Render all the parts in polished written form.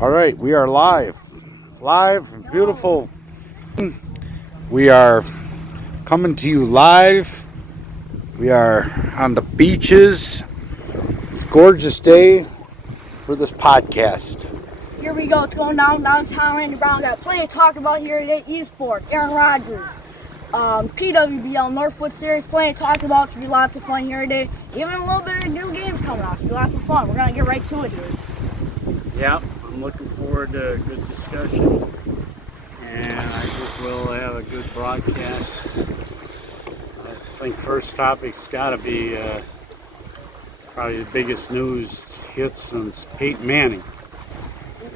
All right, we are live. Live and beautiful. We are coming to you live. We are on the beaches. It's a gorgeous day for this podcast. Here we go. It's going down downtown Randy Brown. Got plenty to talk about here at eSports. Aaron Rodgers, PWBL Northwood Series. Plenty to talk about. Should be lots of fun here today. Even a little bit of new games coming up. Should be lots of fun. We're gonna get right to it here. Yeah, I'm looking forward to a good discussion, and I think we'll have a good broadcast. I think first topic's got to be probably the biggest news hit since Peyton Manning.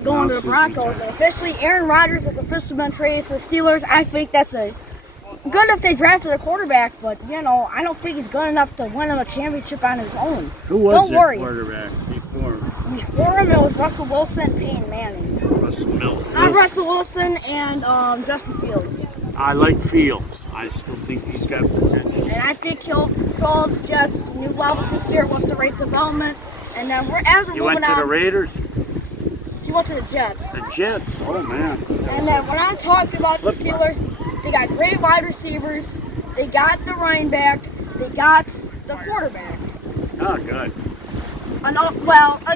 Going to the Broncos. And officially, Aaron Rodgers has officially been traded to the Steelers. I think that's good if they drafted a quarterback, but I don't think he's good enough to win him a championship on his own. Who was their quarterback before him? Before him, it was Russell Wilson, Peyton Manning. Russell Wilson and Justin Fields. I like Fields. I still think he's got potential. And I think he'll call the Jets to new levels this year with the right development. And then He went to the Raiders? He went to the Jets. The Jets, oh man. And then when I'm talking about the Steelers, they got great wide receivers, they got the running back, they got the quarterback. Oh, good. A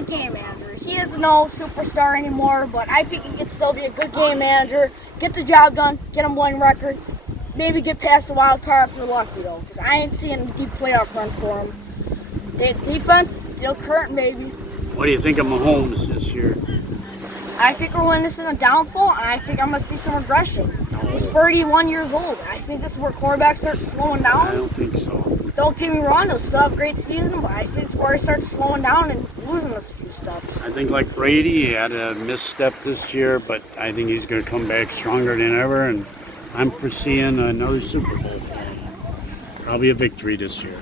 game manager. He is no superstar anymore, but I think he can still be a good game manager, get the job done, get him winning record, maybe get past the wild card if you're lucky though, because I ain't seeing a deep playoff run for him. The defense still current, baby. What do you think of Mahomes this year? I think we're witnessing a downfall, and I think I'm going to see some regression. He's 31 years old. I think this is where quarterbacks start slowing down. I don't think so. Don't get me wrong, they'll still have a great season, but I think it's where he starts slowing down and losing us a few steps. I think like Brady, he had a misstep this year, but I think he's going to come back stronger than ever, and I'm foreseeing another Super Bowl for him. Probably a victory this year.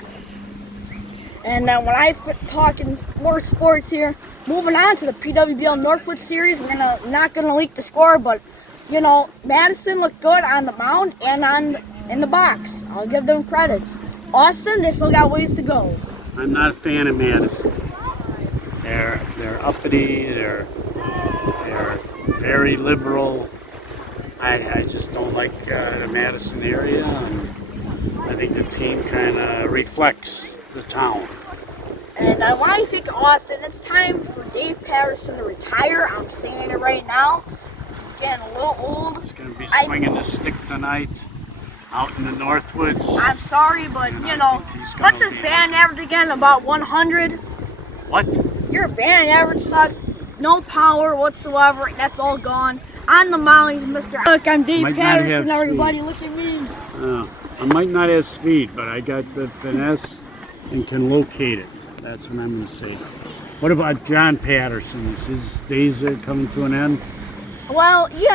And when I talking more sports here, moving on to the PWBL Northwood Series, we're not gonna leak the score, but Madison looked good on the mound and in the box. I'll give them credits. Austin, they still got ways to go. I'm not a fan of Madison. They're uppity. They're very liberal. I just don't like the Madison area. I think the team kind of reflects the town. And when I think of Austin, it's time for Dave Patterson to retire. I'm saying it right now. He's getting a little old. He's going to be swinging the stick tonight out in the Northwoods. I'm sorry, but what's his batting average again? About 100? What? Your batting average sucks. No power whatsoever. That's all gone. On the mound, he's Mr. Look, I'm Dave Patterson. Everybody, look at me. I might not have speed, but I got the finesse and can locate it. That's what I'm going to say. What about John Patterson? Is his days are coming to an end? Well, he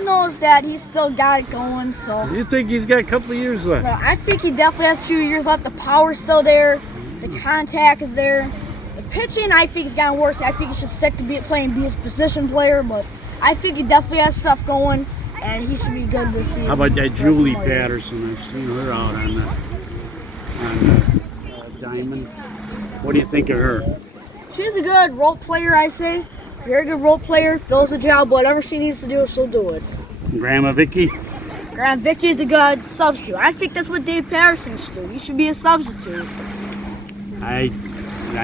knows that he's still got it going, so. You think he's got a couple of years left? No, I think he definitely has a few years left. The power's still there. The contact is there. The pitching, I think, is gotten worse. I think he should stick to be his position player, but I think he definitely has stuff going, and he should be good this season. How about that Julie Patterson? I've seen her out on the diamond. What do you think of her? She's a good role player, I say. Very good role player. Fills the job. Whatever she needs to do, she'll do it. Grandma Vicky? Grandma Vicky's a good substitute. I think that's what Dave Patterson should do. He should be a substitute. I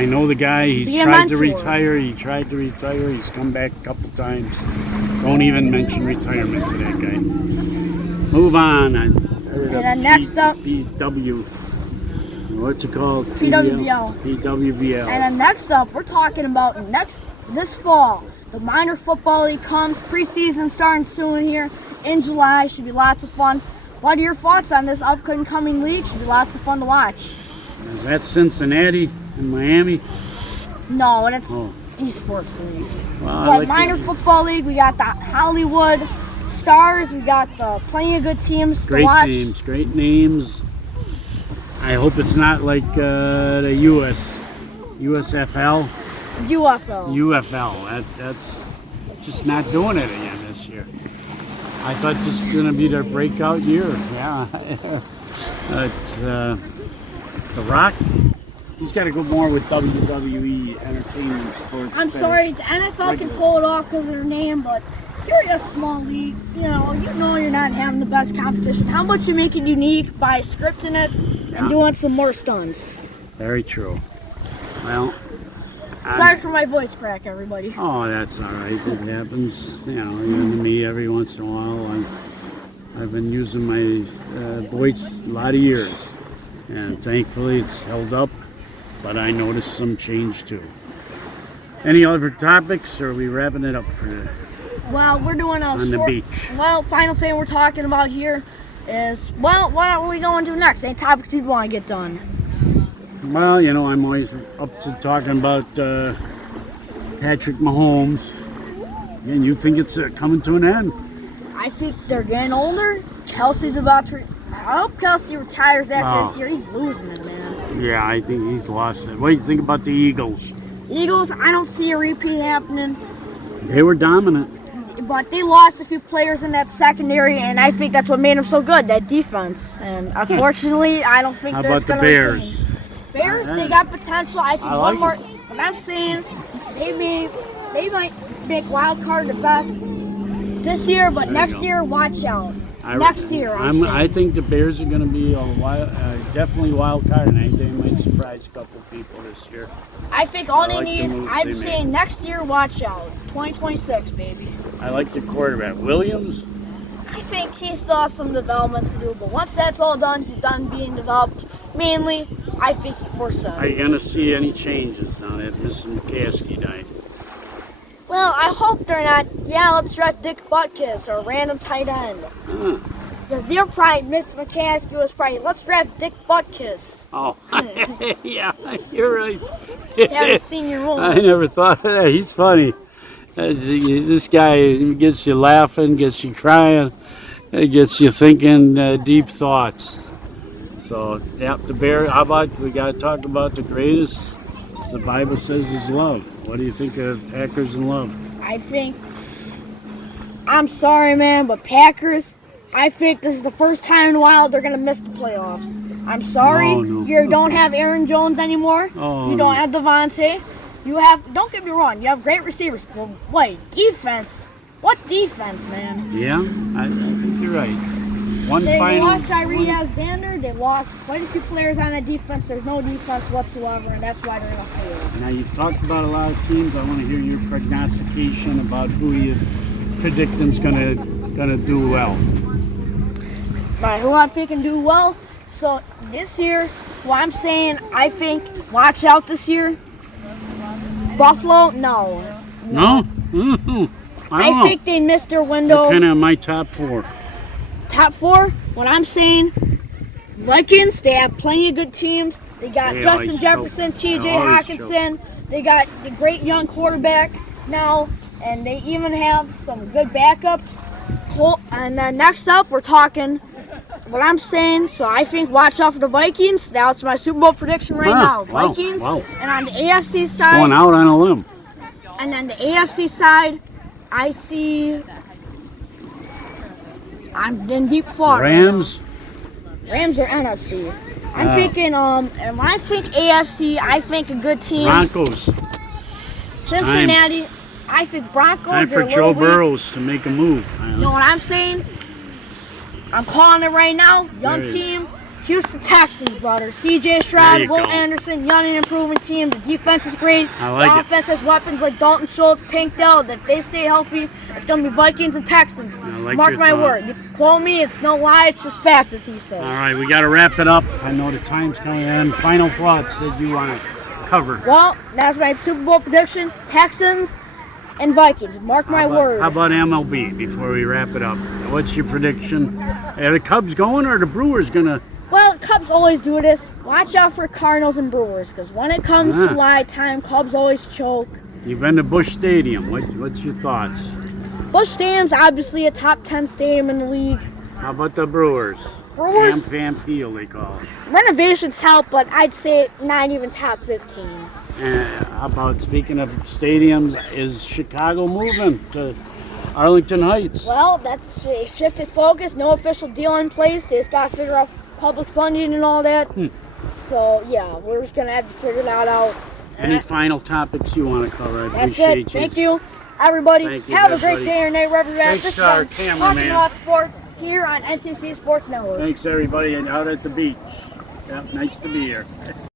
know the guy. He's tried to retire. He tried to retire. He's come back a couple times. Don't even mention retirement to that guy. Move on. And then next up, what's it called? PWBL. PWBL. And then next up, we're talking about this fall. The minor football league comes. Preseason starting soon here in July. Should be lots of fun. What are your thoughts on this upcoming league? Should be lots of fun to watch. Is that Cincinnati and Miami? No, and it's eSports league. Well, minor football league. We got the Hollywood Stars. We got plenty of good teams to watch. Great names. I hope it's not like the USFL. UFL. That's just not doing it again this year. I thought this was going to be their breakout year. Yeah. The Rock He's got to go more with WWE entertainment sports. I'm better. sorry, the NFL can pull it off because of their name, but you're in a small league. You know you're not having the best competition. How about you make it unique by scripting it and doing some more stunts? Very true. Well, Sorry for my voice crack, everybody. oh, that's all right. It happens. You know, even to me every once in a while. I've been using my voice a lot of years, and thankfully it's held up. But I noticed some change too. Any other topics, or are we wrapping it up for the, Well, we're doing a on the short, beach? Well, final thing we're talking about here is, well, what are we going to do next? Any topics you'd want to get done? Well, you know, I'm always up to talking about Patrick Mahomes. And you think it's coming to an end? I think they're getting older. Kelsey's about to. I hope Kelsey retires after this Oh. year. He's losing it, man. Yeah, I think he's lost it. What do you think about the Eagles? Eagles, I don't see a repeat happening, They were dominant. but they lost a few players in that secondary, and I think that's what made them so good, that defense. And unfortunately, I don't think How that's about the going to Bears? Bears, they got potential. I think I like one more. But I'm saying they might make wild card the best this year, but There you next go. year, watch out. I- Next year, I'm saying. I think the Bears are going to be definitely wild card, and I think they might surprise a couple people this year. I think all I they like the need. moves I'm they made. saying next year, watch out. 2026, baby. I like the quarterback. Williams, I think he still has some development to do, but once that's all done, he's done being developed. Mainly, I think we're set. are you going to see any changes now that Mrs. McCaskey died? Well, I hope they're not. Yeah, let's draft Dick Butkus or a random tight end. Huh. Because they're probably, Miss McCaskey was probably, let's draft Dick Butkus. Oh, yeah, you're right. Haven't seen your role. I never thought of that. He's funny. This guy gets you laughing, gets you crying, gets you thinking deep thoughts. So, yeah, the Bear. How about we got to talk about the greatest? As the Bible says is love. What do you think of Packers and love? I think, I'm sorry, man, but Packers, I think this is the first time in a while they're going to miss the playoffs. I'm sorry, Oh, no. you don't have Aaron Jones anymore. Oh, You no. don't have Devontae. You have, don't get me wrong, you have great receivers. But wait, defense? What defense, man? Yeah, I think you're right. One They final. lost Tyree Alexander. They lost quite a few players on that defense. There's no defense whatsoever, and that's why they're going to fail. Now you've talked about a lot of teams. I want to hear your prognostication about who you predict them's gonna do well. Right, who I'm thinking do well. So this year, what I'm saying, I think, watch out this year. Buffalo, no. No? Mm-hmm. I don't I know. think they missed their window. Kind of my top four. Top four, what I'm saying, Vikings, they have plenty of good teams. They got They Justin always Jefferson, choke. TJ They always Hawkinson. They got the great young quarterback now, and they even have some good backups. And then next up, we're talking what I'm saying. So I think watch out for the Vikings. That's my Super Bowl prediction right now. Wow, Vikings. wow. And on the AFC Going side, out on a limb. and on the AFC side, I see. I'm in deep thought. right now. Rams. Rams are NFC. I'm Oh. thinking, and when I think AFC, I think a good team. Broncos. Cincinnati. I think Broncos. Time they're for a Joe little weak. Burrows to make a move. You know what I'm saying? I'm calling it right now. Young There you team. Houston Texans, brother. CJ There Stroud, you Will go. Anderson, young and improving team. The defense is great. I like the it. offense has weapons like Dalton Schultz, Tank Dell. If they stay healthy, it's going to be Vikings and Texans. I like Mark your my thought. word. You quote me, it's no lie. It's just fact, as he says. All right, we got to wrap it up. I know the time's coming in. Final thoughts that you want to cover. Well, that's my Super Bowl prediction. Texans and Vikings. Mark my word. How about MLB before we wrap it up? What's your prediction? Are the Cubs going or the Brewers going to? Well, Cubs always do this. Watch out for Cardinals and Brewers, because when it comes Ah. July time, Cubs always choke. You've been to Busch Stadium. What's your thoughts? Busch Stadium's obviously a top 10 stadium in the league. How about the Brewers? Brewers, Fan Field, they call it. renovations help, but I'd say not even top 15. How about, speaking of stadiums, is Chicago moving to Arlington Heights? Well, that's a shifted focus. No official deal in place. They just got to figure out public funding and all that. So yeah, we're just gonna have to figure that out. Any final topics you want to cover? I That's appreciate it. Thank you, everybody. Thank you, have a everybody. great day or night wherever you're at. Thanks This to our is cameraman. Talking Off Sports here on NTC Sports Network. Thanks everybody and out at the beach. Yep, nice to be here.